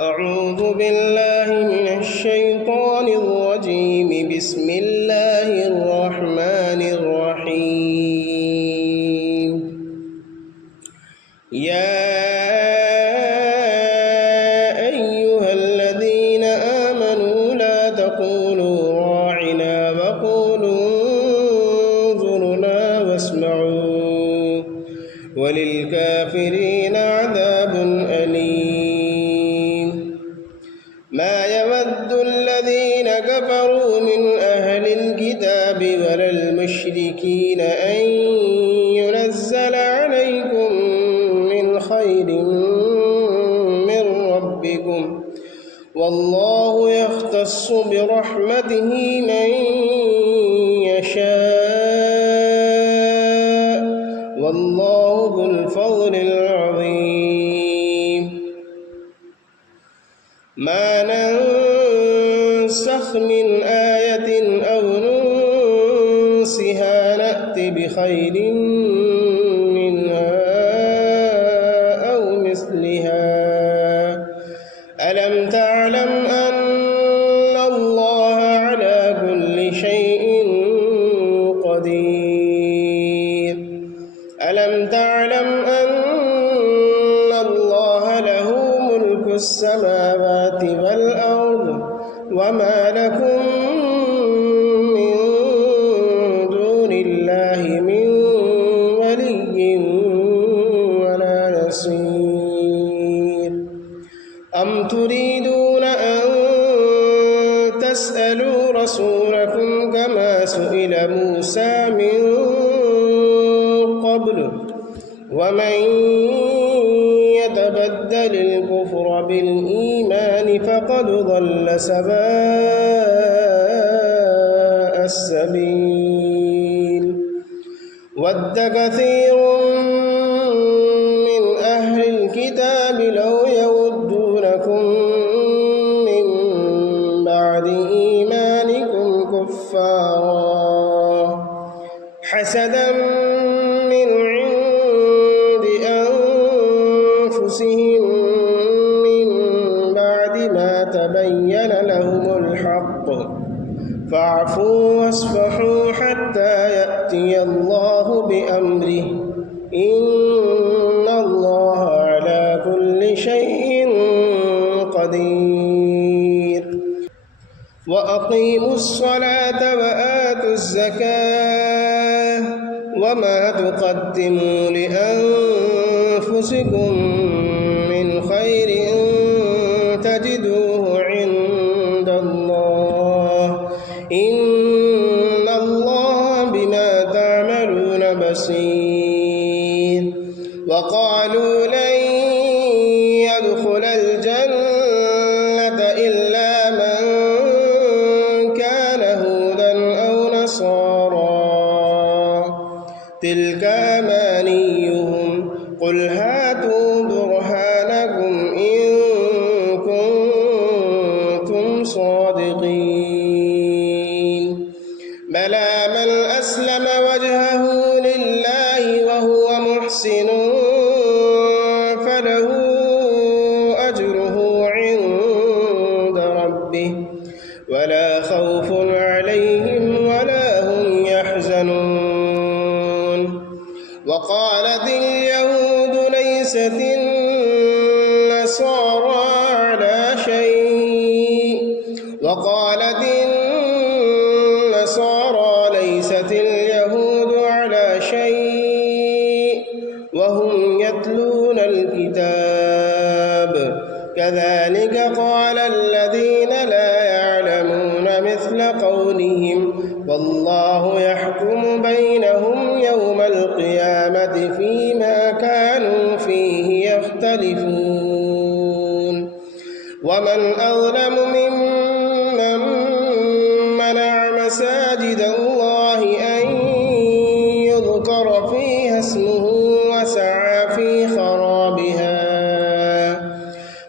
أعوذ بالله من الشيطان الرجيم. بسم الله الرحمن الرحيم. يا أيها الذين آمنوا لا تقولوا راعنا وقولوا انظرنا واسمعوا وللكافرين عذاب أليم. ما يود الذين كفروا من أهل الكتاب ولا المشركين أن ينزل عليكم من خير من ربكم، والله يختص برحمته من يشاء، والله ذو الفضل العظيم. ما ننسخ من آية أو ننسها نأت بخير منها أو مثلها. ألم تعلم أن الله على كل شيء قدير؟ ألم تعلم أن الله له ملك السماوات والأرض وما لكم من دون الله من ولي ولا نصير. أم تريدون أن تسألوا رسولكم كما سئل موسى من قبل؟ ومن يتبدل الكفر بالإيمان فقد ضل سواء السبيل. ود كثير من أهل الكتاب لو يودونكم من بعد إيمانكم كفارا حسدا من عند أنفسهم من بعد ما تبين لهم الحق، فاعفوا واصفحوا حتى يأتي الله بأمره، إن الله على كل شيء قدير. وأقيموا الصلاة وآتوا الزكاة وما تقدموا لأنفسكم من خير تجدوه عند الله، إن الله بما تعملون بصير. وقالوا لن يدخل الجنة إلا من كان هودا أو نصارى، تلك أمانيهم، قل هاتوا برهانكم إن كنتم صادقين. بلى من أسلم وجهه لله وهو محسن فله أجره عند ربه ولا خوف عليهم ولا هم يحزنون. وقالت اليهود ليست النصارى على شيء، وقالت النصارى ليست اليهود على شيء وهم يتلون الكتاب، كذلك قال الذين لا يعلمون مثل قولهم، والله يحكم بينهم يوم القيامة فيما كانوا فيه يختلفون. ومن أظلم ممن منع مساجد الله أن يذكر فيها اسمه وسعى في خرابها،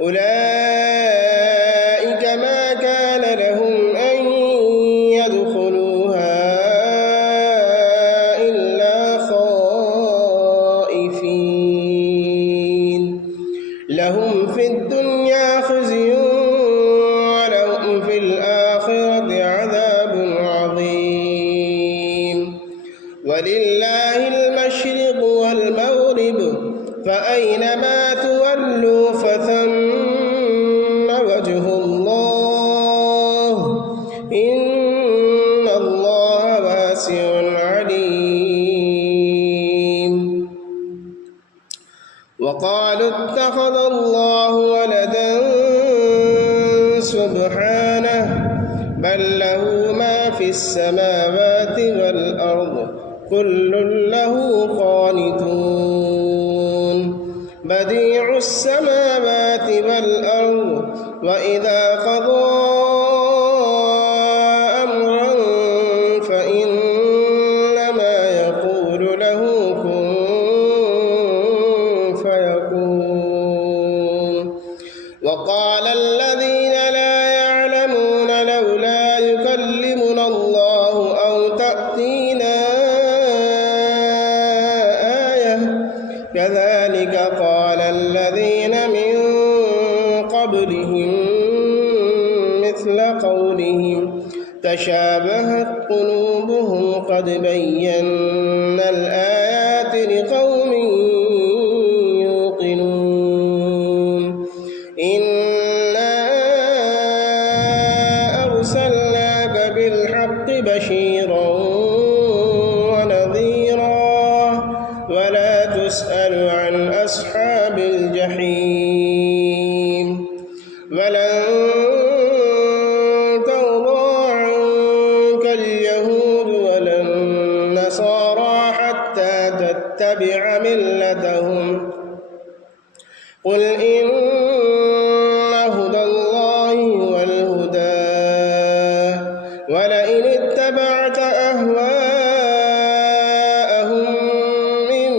أولئك ما كان لهم أن يدخلوها إلا خائفين، لهم في الدنيا خزي السماوات والأرض كل له قانتون بديع السماوات والأرض وإذا قضى أمرا فإنما يقول له كن فيكون وقال الذين لا يعلمون لولا يكلمنا الله أو تأتينا آية كذلك قال الذين من قبلهم مثل قولهم تشابهت قلوبهم قد بينا الآيات لقوم يوقنون إنا أرسلناك بالحق بشيرا ونذيرا ولا تسأل عن أصحاب الجحيم ولن ترضى عنك اليهود ولا النصارى حتى تتبع ملتهم قل إن هدى الله هو الهدى ولئن اتبعت أهواءهم من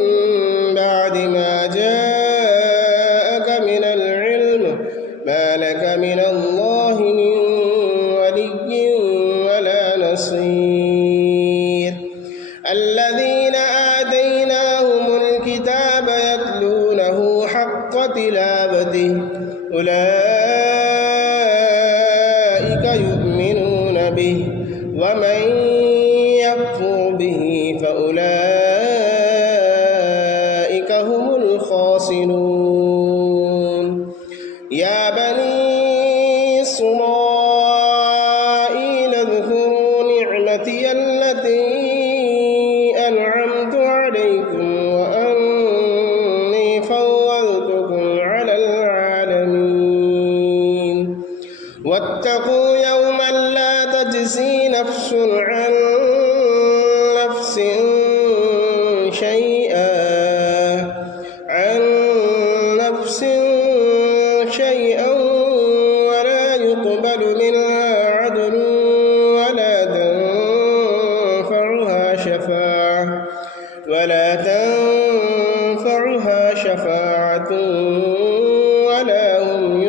بعد ما جاءك من العلم ما لك من الله من ولي ولا نصير الذين آتيناهم الكتاب يتلونه حق تلاوته أولئك يؤمنون به ومن يكفر به فأولئك هم الخاسرون يا بني إسرائيل اذكروا نعمتي التي أنعمت عليكم وأني فضلتكم على العالمين واتقوا يوما لا تجزي نفس عن نفس شيئا ولا يقبل منها عدل ولا تنفعها شفاعة ولا هم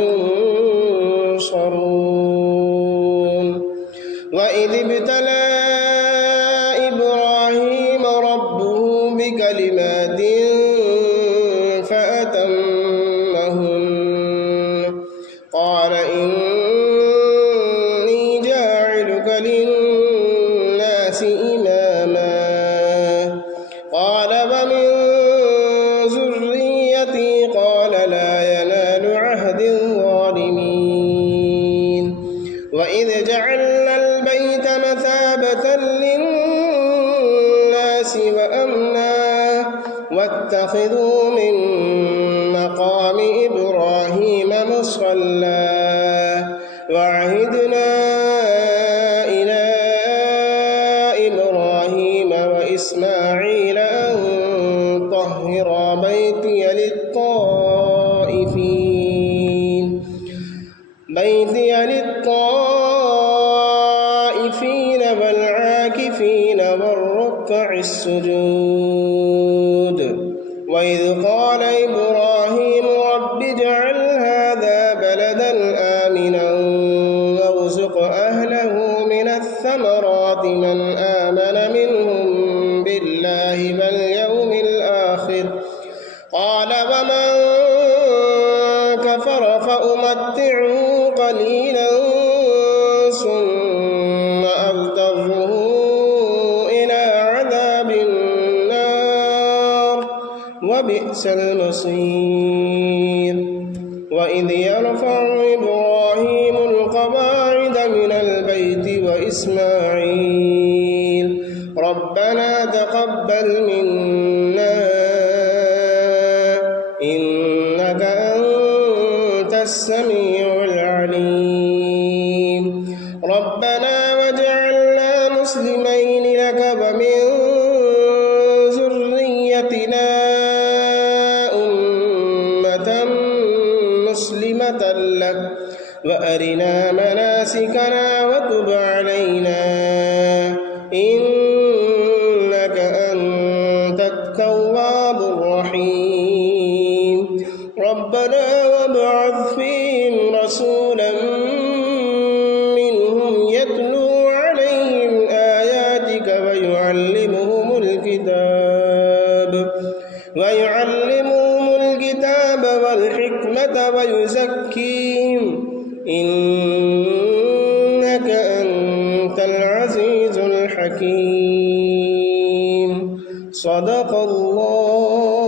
ينصرون وإذ ابتلى إبراهيم ربه بكلمات فأتمهن قال إني جاعلك للناس إماما قال ومن ذريتي قال لا ينال عهد الظالمين وإذ جعلنا البيت مثابة للناس وأمنا واتخذوا من مقام إبراهيم مصلى وعهدنا إلى إبراهيم وإسماعيل أن طهرا بيتي للطائفين والعاكفين والركع السجود وإذ قال إبراهيم رب اجعل هذا بلدا آمنا وارزق أهله من الثمرات من آمن منهم بالله واليوم الآخر قال ومن كفر فأمتعه قليلا ثم أضطره إلى عذاب النار وبئس المصير وإذ يرفع إبراهيم القواعد من البيت وإسماعيل ربنا تقبل منا إنك أنت السميع العليم ربنا واجعلنا لك وأرنا مناسكنا وتب علينا إنك أنت التواب الرحيم ربنا وابعث فيهم رسولا منهم يتلو عليهم آياتك ويعلمهم الكتاب والحكمة ويزكيهم إنك أنت العزيز الحكيم صدق الله